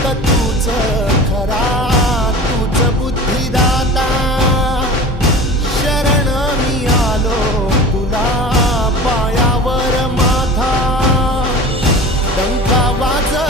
फक्त तूच खरा, तूच बुद्धिदाता. शरण मी आलो तुला पायावर माझा, डंका वाजविला